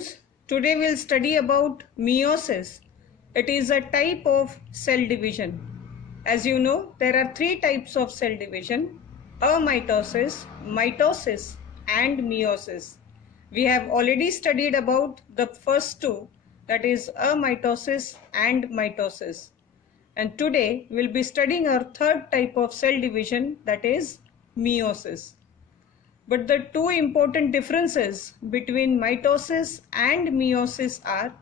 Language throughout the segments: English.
students, today we'll study about meiosis. It is a type of cell division. As you know, there are three types of cell division: amitosis, mitosis and meiosis. We have already studied about the first two, that is amitosis and mitosis. And today we'll be studying our third type of cell division, that is meiosis. But the two important differences between mitosis and meiosis are: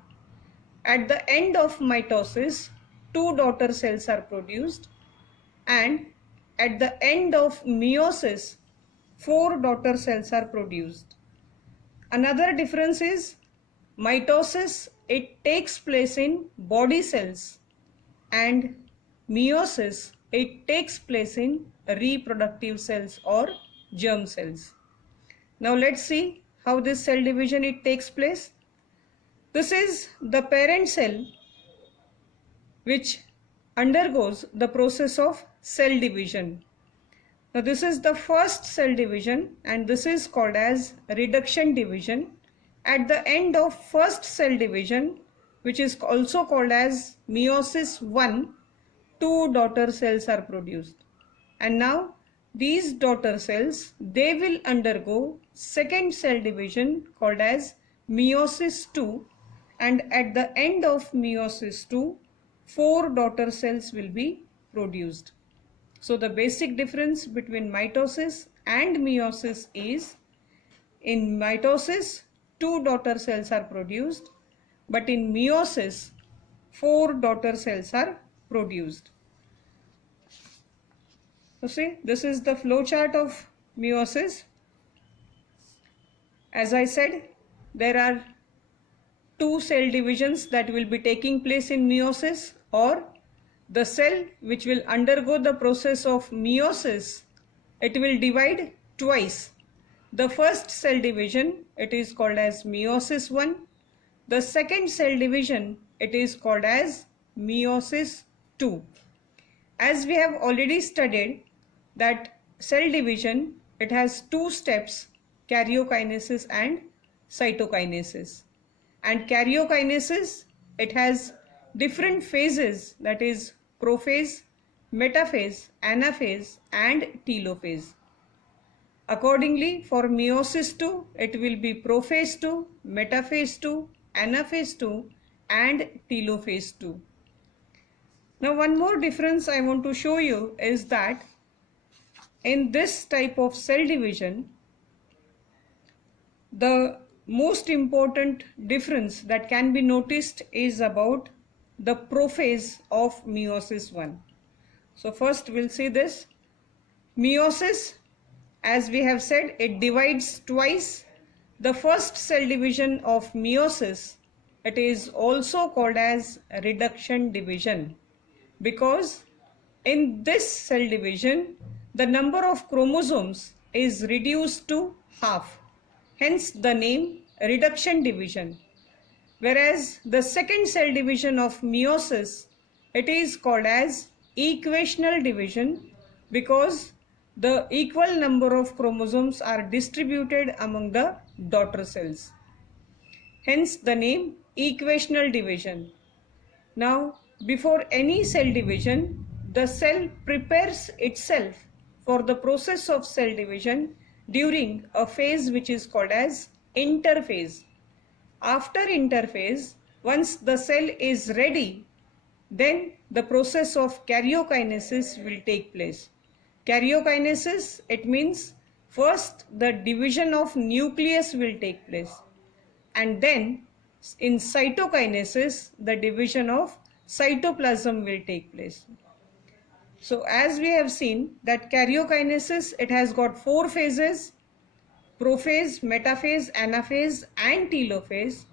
at the end of mitosis, two daughter cells are produced, and at the end of meiosis, four daughter cells are produced. Another difference is mitosis, it takes place in body cells, and meiosis, it takes place in reproductive cells or germ cells. Now let's see how this cell division it takes place. This is the parent cell which undergoes the process of cell division. Now this is the first cell division and this is called as reduction division. At the end of first cell division, which is also called as meiosis 1, two daughter cells are produced. And now these daughter cells, they will undergo second cell division called as meiosis 2, and at the end of meiosis 2, four daughter cells will be produced. So the basic difference between mitosis and meiosis is, in mitosis, two daughter cells are produced, but in meiosis, four daughter cells are produced. So see, this is the flow chart of meiosis. As I said, there are two cell divisions that will be taking place in meiosis, or the cell which will undergo the process of meiosis, it will divide twice. The first cell division, it is called as meiosis 1. The second cell division, it is called as meiosis 2. As we have already studied that cell division, it has two steps, karyokinesis and cytokinesis. And karyokinesis, it has different phases, that is prophase, metaphase, anaphase and telophase. Accordingly, for meiosis 2, it will be prophase 2, metaphase 2, anaphase 2 and telophase 2. Now one more difference I want to show you is that in this type of cell division, the most important difference that can be noticed is about the prophase of meiosis 1. So first we'll see this. Meiosis, as we have said, it divides twice. The first cell division of meiosis, it is also called as reduction division, because in this cell division, the number of chromosomes is reduced to half. Hence the name reduction division. Whereas the second cell division of meiosis, it is called as equational division, because the equal number of chromosomes are distributed among the daughter cells. Hence the name equational division. Now, before any cell division, the cell prepares itself for the process of cell division during a phase which is called as interphase. After interphase, once the cell is ready, then the process of karyokinesis will take place. Karyokinesis, it means first the division of nucleus will take place, and then in cytokinesis, the division of cytoplasm will take place. So as we have seen that karyokinesis, it has got four phases: prophase, metaphase, anaphase and telophase.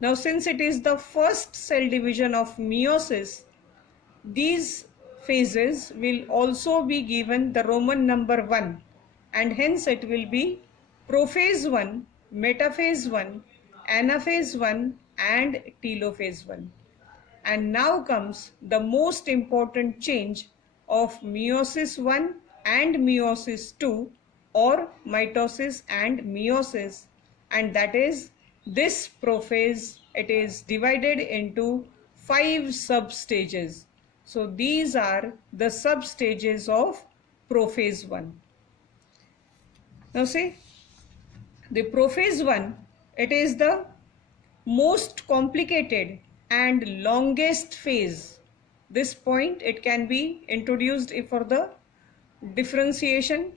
Now since it is the first cell division of meiosis, these phases will also be given the Roman number 1, and hence it will be prophase 1, metaphase 1, anaphase 1 and telophase 1. And now comes the most important change of meiosis 1 and meiosis 2, or mitosis and meiosis, and that is this prophase, it is divided into 5 substages. So these are the substages of prophase 1. Now see, the prophase 1, it is the most complicated and longest phase. This point it can be introduced for the differentiation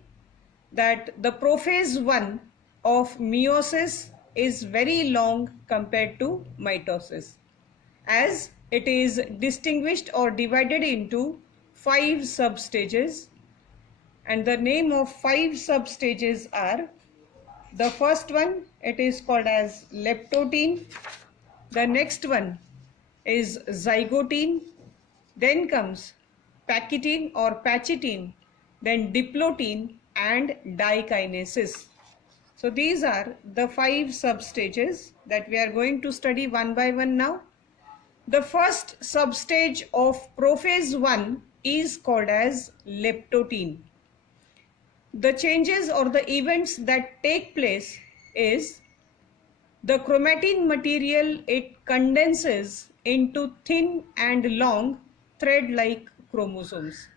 that the prophase 1 of meiosis is very long compared to mitosis, as it is distinguished or divided into 5 substages, and the name of 5 substages are: the first one, it is called as leptotene. The next one is zygotene. Then comes pachytene or pachytene, then diplotene and dichinesis. So these are the 5 substages that we are going to study one by one now. The first substage of prophase 1 is called as leptotene. The changes or the events that take place is the chromatin material, it condenses into thin and long thread-like chromosomes.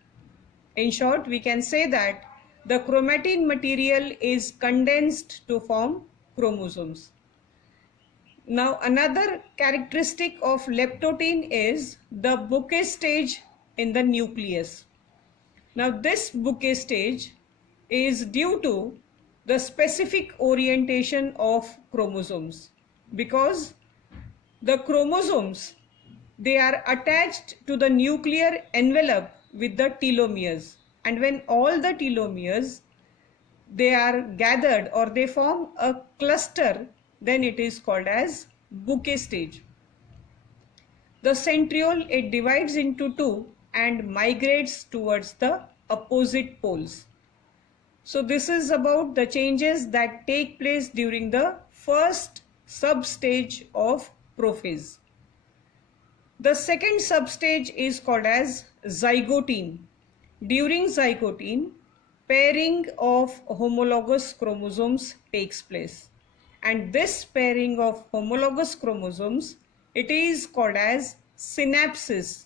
In short, we can say that the chromatin material is condensed to form chromosomes. Now another characteristic of leptotene is the bouquet stage in the nucleus. Now this bouquet stage is due to the specific orientation of chromosomes, because the chromosomes, they are attached to the nuclear envelope with the telomeres, and when all the telomeres, they are gathered or they form a cluster, then it is called as bouquet stage. The centriole, it divides into 2 and migrates towards the opposite poles. So this is about the changes that take place during the first substage of prophase. The second substage is called as zygotene. During zygotene, pairing of homologous chromosomes takes place, and this pairing of homologous chromosomes, it is called as synapsis.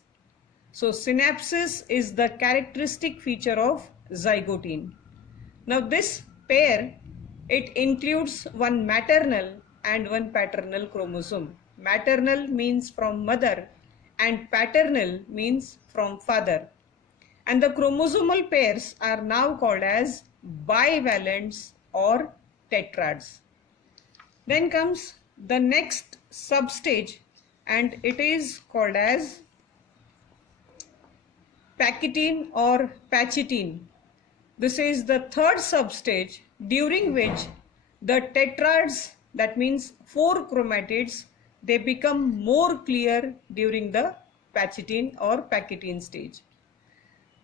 So synapsis is the characteristic feature of zygotene. Now this pair, it includes one maternal and one paternal chromosome. Maternal means from mother and paternal means from father. And the chromosomal pairs are now called as bivalents or tetrads. Then comes the next substage, and it is called as pachytene or pachytene. This is the third substage, during which the tetrads, that means 4 chromatids, they become more clear during the pachytene or pachytene stage.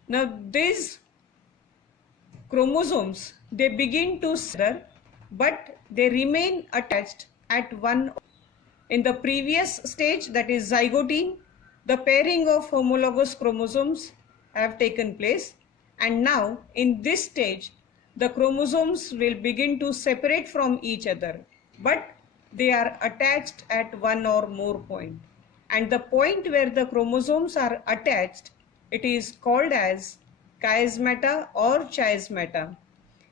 Now these chromosomes, they begin to stir, but they remain attached at one. In the previous stage, that is zygotene, the pairing of homologous chromosomes have taken place, and now in this stage the chromosomes will begin to separate from each other, but they are attached at one or more point, and the point where the chromosomes are attached, it is called as chiasmata or chiasmata.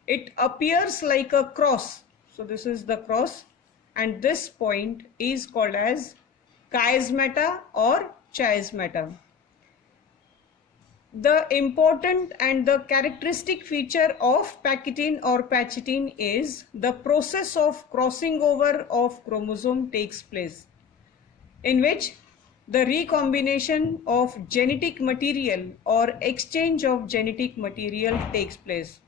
It appears like a cross, so this is the cross, and this point is called as chiasmata or chiasmata. The important and the characteristic feature of pachytene or pachytene is the process of crossing over of chromosome takes place, in which the recombination of genetic material or exchange of genetic material takes place.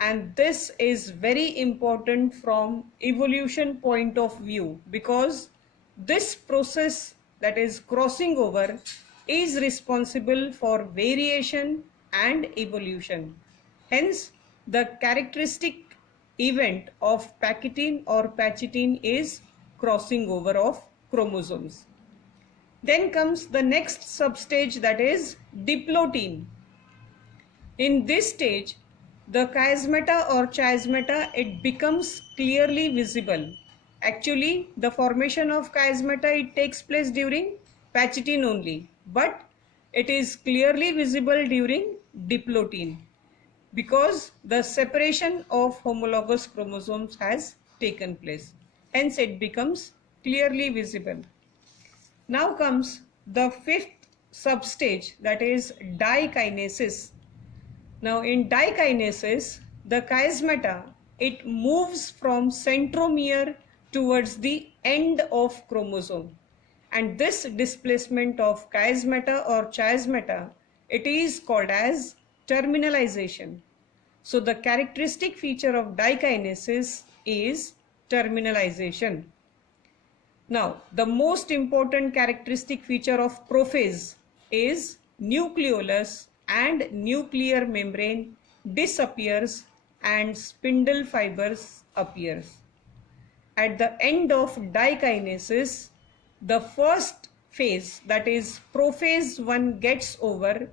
And this is very important from evolution point of view, because this process, that is crossing over, is responsible for variation and evolution. Hence, the characteristic event of pachytene or pachytene is crossing over of chromosomes. Then comes the next substage, that is diplotene. In this stage, the chiasmata or chiasmata, it becomes clearly visible, Actually, the formation of chiasmata, it takes place during pachytene only, but it is clearly visible during diplotin because the separation of homologous chromosomes has taken place. Hence, it becomes clearly visible. Now comes the fifth substage, that is dichinesis. Now in dichinesis, the chiasmata, it moves from centromere towards the end of chromosome, and this displacement of chiasmata or chiasmata, it is called as terminalization. So the characteristic feature of dichinesis is terminalization. Now, the most important characteristic feature of prophase is nucleolus and nuclear membrane disappears and spindle fibers appears. At the end of dichinesis, the first phase, that is prophase 1, gets over,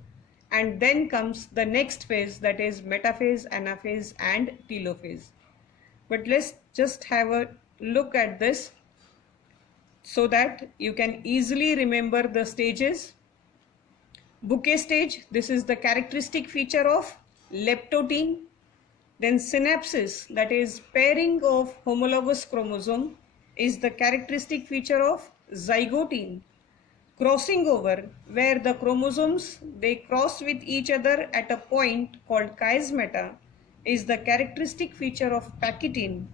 and then comes the next phase, that is metaphase, anaphase and telophase. But let's just have a look at this so that you can easily remember the stages. Bouquet stage, this is the characteristic feature of leptotin. Then synapsis, that is pairing of homologous chromosome, is the characteristic feature of zygotin. Crossing over, where the chromosomes, they cross with each other at a point called chiasmata, is the characteristic feature of pachytene.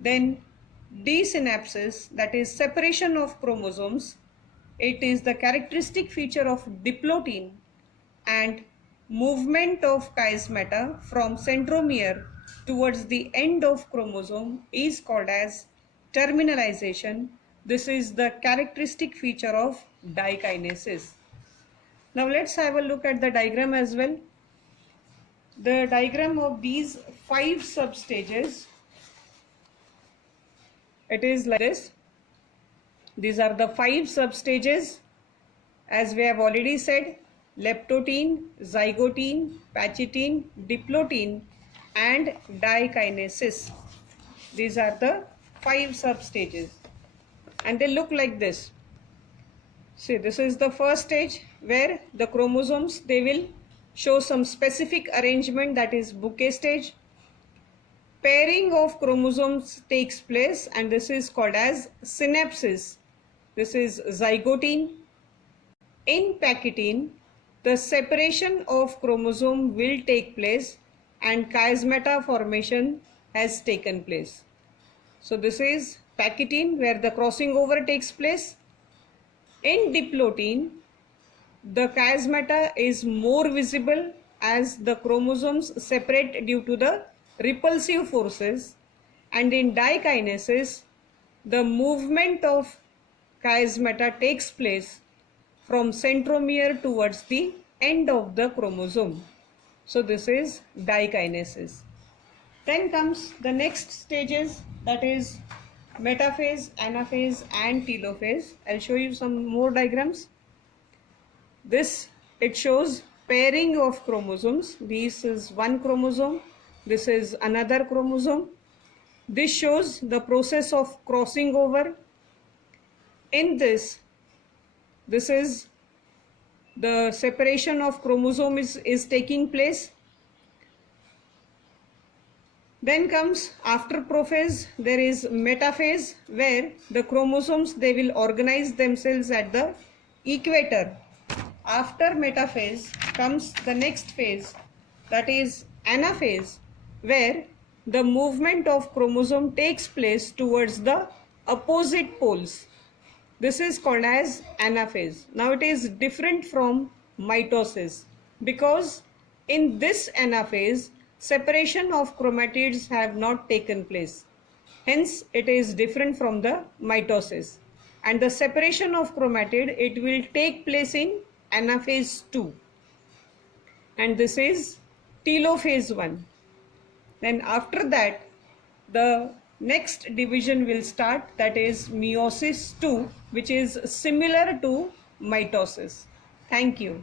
Then desynapsis, that is separation of chromosomes, it is the characteristic feature of diplotin, and movement of chiasmata from centromere towards the end of chromosome is called as terminalization. This is the characteristic feature of dichinesis. Now let's have a look at the diagram as well. The diagram of these 5 substages, it is like this. These are the 5 substages, as we have already said: leptotin, zygotin, pachytene, diplotin and dichinesis. These are the 5 substages and they look like this. See, this is the first stage where the chromosomes, they will show some specific arrangement, that is bouquet stage. Pairing of chromosomes takes place and this is called as synapsis. This is zygotin. In pachytene, the separation of chromosome will take place and chiasmata formation has taken place. So this is pachytene, where the crossing over takes place. In diplotin, the chiasmata is more visible as the chromosomes separate due to the repulsive forces, and in dichinesis, the movement of chiasmata takes place from centromere towards the end of the chromosome. So this is dichinesis. Then comes the next stages, that is metaphase, anaphase and telophase. I'll show you some more diagrams. This, it shows pairing of chromosomes. This is one chromosome, this is another chromosome. This shows the process of crossing over. In this is the separation of chromosome is taking place. Then comes, after prophase, there is metaphase, where the chromosomes, they will organize themselves at the equator. After metaphase comes the next phase, that is anaphase, where the movement of chromosome takes place towards the opposite poles. This is called as anaphase. Now it is different from mitosis because in this anaphase, separation of chromatids have not taken place. Hence, it is different from the mitosis. And the separation of chromatid, it will take place in anaphase 2. And this is telophase 1. Then after that, the next division will start, that is meiosis 2, which is similar to mitosis. Thank you.